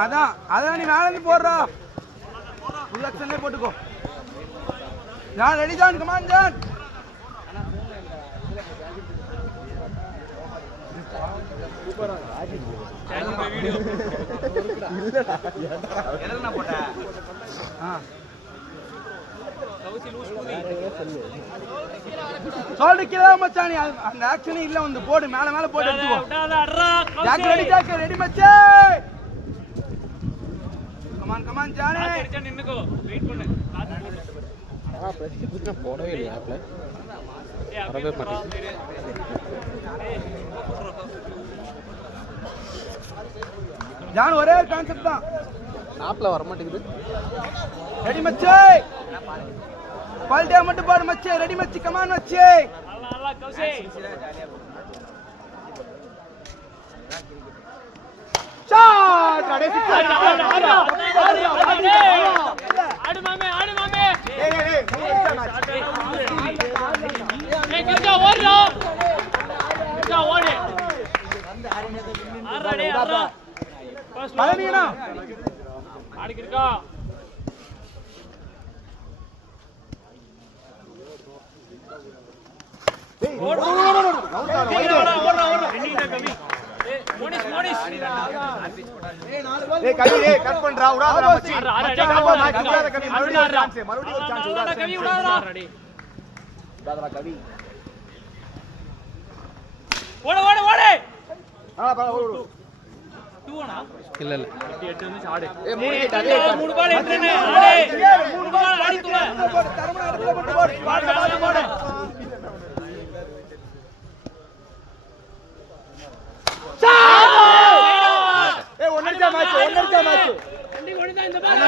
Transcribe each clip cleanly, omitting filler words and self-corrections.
அதான் அதான் நீ மேல இருந்து போடுறா ஃபுல் ஆக்ஷன்ல போட்டுக்கோ நான் ரெடி ஜான் கமான் ஜான் சூப்பரா வீடியோ இல்லடா எதனா போட்ட கவுசி லூஸ் பண்ணி சொல்லிக்கல மச்சானி அந்த ஆக்ஷன் இல்ல வந்து போடு மேல போட்டு எடுத்துக்கோ ஜாக் ரெடி மச்சே கமான் ஜானே அடிச்சா நின்னுக்கோ வெயிட் பண்ணு பிரச்சனை போடவே இல்ல ஆப்ல வரவே மாட்டேங்குது ஜான் ஒரே கான்செப்ட் தான் ஆப்ல வர மாட்டேங்குது ரெடி மச்சே பால்டே மட்டும் போடு மச்சே ரெடி மச்சி கமான் மச்சே நல்லா கௌசி ஷாட் ரெடி சிக்ஸ் ஆடு மாமே டேய் கிட்ட ஓடுடா கிட்ட ஓடு ஆறடே ஆறா பழனினா ஆடிக்கு இருக்கா ஓடு இன்னிட்ட கவி மோனிஸ் ஏய் கவி ஏய் கட் பண்றா உடாதடா மச்சி உடாத கவி மறுபடியும் ஒரு சான்ஸ் உடாத கவி உடாதடா உடாதடா கவி ஓடு டூனா இல்ல 8 வந்து ஆடு ஏய் மூணு பால் எத்தனை ஆடு மூணு பால் ஆடி தூள தரமண இடத்துல போட்டு போடு ஏய் ஒன்னடிச்சா மேட்ச் கண்டி ஓடுதா இந்த பால்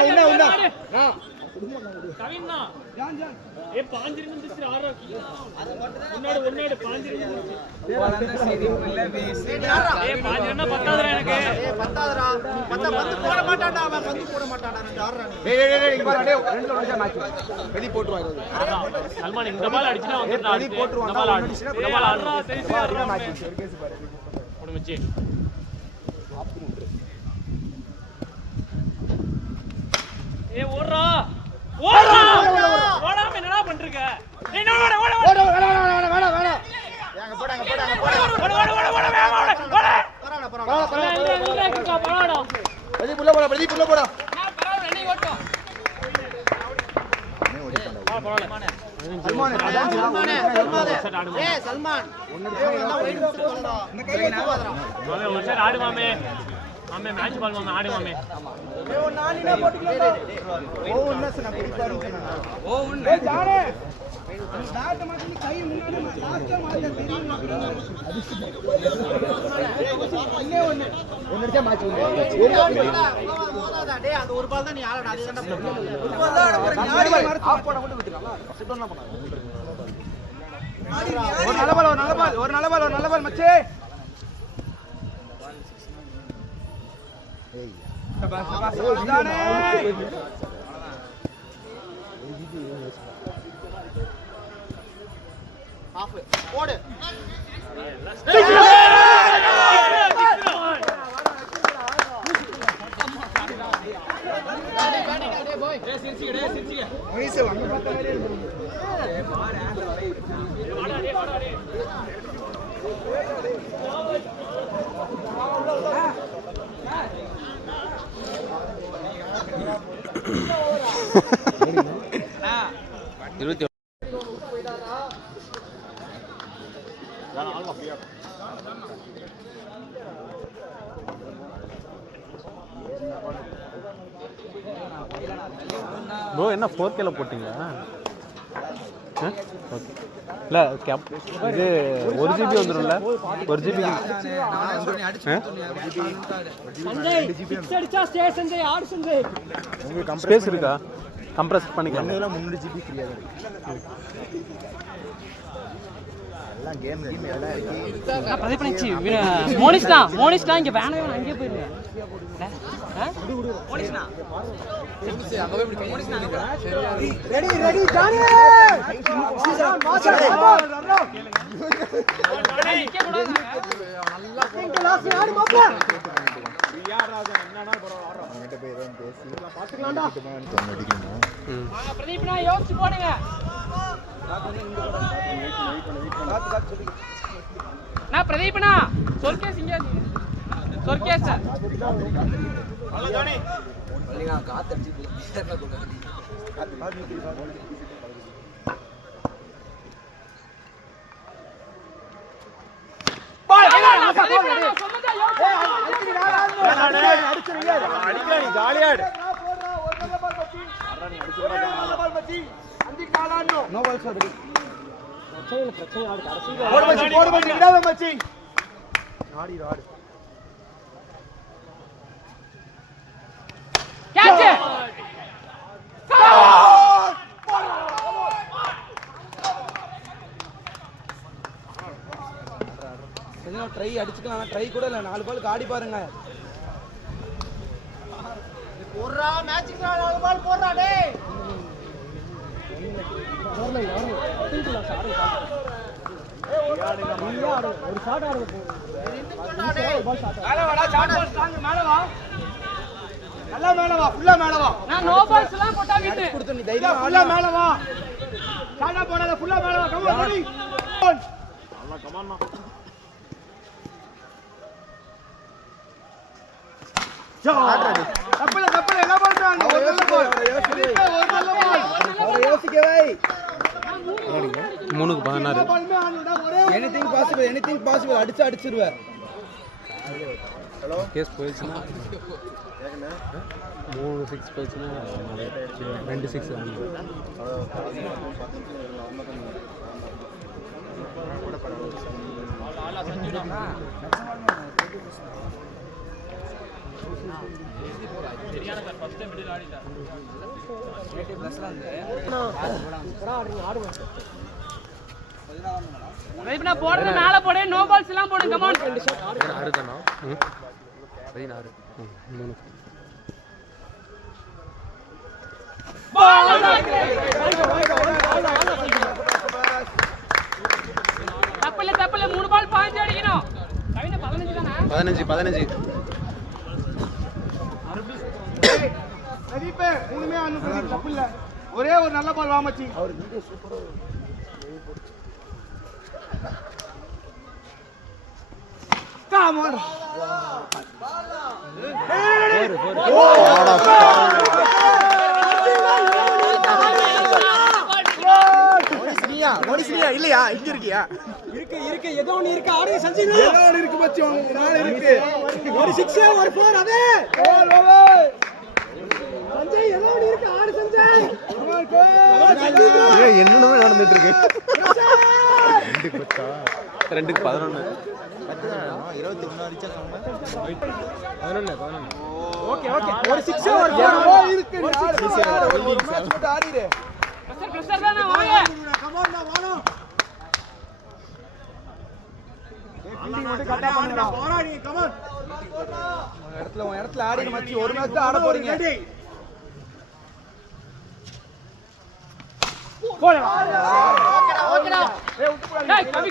உன்ன கவின்னா ஜான் ஏய் பாஞ்சிரிங்க வந்துச்சு ஆரோக்கி அது ஒன்னோட பாஞ்சிரிங்க வந்துச்சு போறந்த சீரி இல்ல வேஸ் ஏய் பாஞ்சிரனா பத்தாதடா எனக்கு ஏய் பத்தாதடா பத்து போட மாட்டான்டா அவன் வந்து போட மாட்டான்டா நான் ஆடுறேன் ஏய் இங்க பாரு டேய் ரெண்டு ஓடிச்சா மேட்ச் வெளிய போட்டுருவாங்க சல்மான் இந்த பால் அடிச்சினா வந்துடா வெளிய போட்டுருவாங்க இந்த பால் அடிச்சினா இந்த பால் ஆடுறா தெரியுது ஆடுறா மேட்ச் ஒரு கேஸ் பாரு போடு மச்சி ஏய் ஓடுறா ஓடாம என்னடா பண்றீங்க ஏய் ஓட ஏங்க போடாங்க ஓட வேகமா போடா பிரதீப் உள்ள போடா நான் பரவாயில்லை நீ ஓட்டு நீ ஓடிடா பரவாயில்லை சல்மான் ஏய் சல்மான் இந்த கை வச்சுடா மாமே ஒரு சைடு ஆடு மாமே மேட்ச் பால் மாமே ஆடு மாமே ஏ நானினா போட்டுக்கலாம் ஓ உன்னஸ் நான் பிடிப்பாரு ஓ உன்ன ஏய் ஜானே பேட் மாத்தி கை முன்னாடி லாஸ்ட் மாத்தி தெரியும் அண்ணே ஒன்னடிச்சா மேட்ச் ஓடாதா டேய் அது ஒரு பால் தான் நீ ஆளடா அது தான்டா ஒரு பால் தான் ஆட ஞாடி ஆஃப் பண்ண மட்டும் விட்டுறலாம் ஃபர்ஸ்ட் டவுன்ல பண்ணா ஒரு நல்ல பால் மச்சே ஏய் ஜானே ஆஃப் ஓடு ப்ரோ என்ன 4K போட்டீங்களா? ஓகே இல்லை கேப் இது 1 GB வந்துடும்ல 1 GB ஸ்பேஸ் இருக்கா? கம்ப்ரஸ் பண்ணிக்கலாம் 3 GB ஃப்ரீயாக இருக்கு எல்லாம் கேம் எல்லாம் இருக்கு பிரதீப் பண்ணிச்சு மோனிஷ்னா இங்கே வேணவே அங்கேயே போயிருங்க மோனிஷ்னா ரெடி ஜானி நல்லா பிரதீப்னா யோசிச்சு போடுங்க. நான் பிரதீப்னா சொர்க்கேஷ் இங்க சொர்க்கேஷ் ட்ரை அடிச்சுக்கலாம். ட்ரை கூட இல்லை, 4 பால் ஆடி பாருங்க. போடுறா மேட்சிங் 4 பால் போடுறா டேய். ஒரு ஷாட் ஆடுங்க. மேல வாடா ஷாட் பால் ஸ்ட்ராங் மேல வா. நல்லா மேல வா, ஃபுல்லா மேல வா. நான் நோ பால்ஸ் எல்லாம் போட்டா விட்டு கொடுத்து நீ தைரியம் ஃபுல்லா மேல வா. ஷாட்டா போடாத, ஃபுல்லா மேல வா. Come on ready. நல்லா கம் ஆன். தப்பல என்ன பண்றாங்க? ஒரு நல்ல பால். ஒரு நல்ல பால். அவரை யோசிக்கவே. 3க்கு 16. பால்மே ஆடுடா ஒரே. Anything possible அடிச்சிருவார். கேஸ் போயிடுச்சுன்னா 3 6 போயிடுச்சுன்னா 2 6 பிரதீப்னா போடுறது மேல போடு, நோ பால்ஸ் எல்லாம் போடு. கம் ஆன் 6 தானா 16 3 தப்பில்ல 3 பால் 15 அடிக்கணும். கவின 15 தானே? 15 சரிப்பே மூணுமே ஆடணும். தப்பு இல்ல. ஒரே ஒரு நல்ல பால் வாமச்சி. அவர் வீடியோ சூப்பரா. Come on. மோனிஸ்னியா இல்லையா? இங்க இருக்கியா? இருக்கு ஏதோ ஒன்னு இருக்கு. ஆடுங்க சஞ்சீவ். ஏதோ ஒன்னு இருக்கு மச்சான். நாளை இருக்கு. ஒரு 6 ஒரு 4 அதே. சஞ்சய் ஏதோ ஒன்னு இருக்கு. ஆடு சஞ்சய். என்னென்ன நடந்துட்டு இருக்கு. 2க்கு 11 23 அடிச்சா 11 ஓகே ஒரு 6 ஒரு 4 இருக்கு. ஒரு மேட்ச் போட்டு ஆடிடு. பிரஷர் தானே வாங்க. கம் ஆன் நான் வாடா. ஃபீல்டிங் மட்டும் கரெக்ட்டா பண்ணுடா. போடா நீ கம் ஆன். உன் இடத்துல ஆடிடு மச்சி. ஒரு மேட்ச் தான் ஆட போறீங்க. போடா. ஓகேடா. டேய் கவி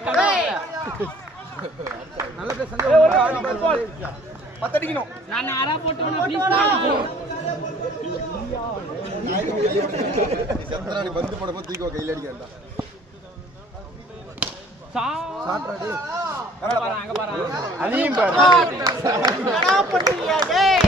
நல்ல பிளே சஞ்சய். ஆடி பால். 10 அடிக்கணும். நான் ஆறா போட்டுவனா ப்ளீஸ் டா. சந்திராணி பந்து போடும்போது தூக்கி கையில அடிக்க வேண்டாம். Shot ready. அங்க பாரு. அதையும் பாரு. என்னடா பண்றீங்க டேய்?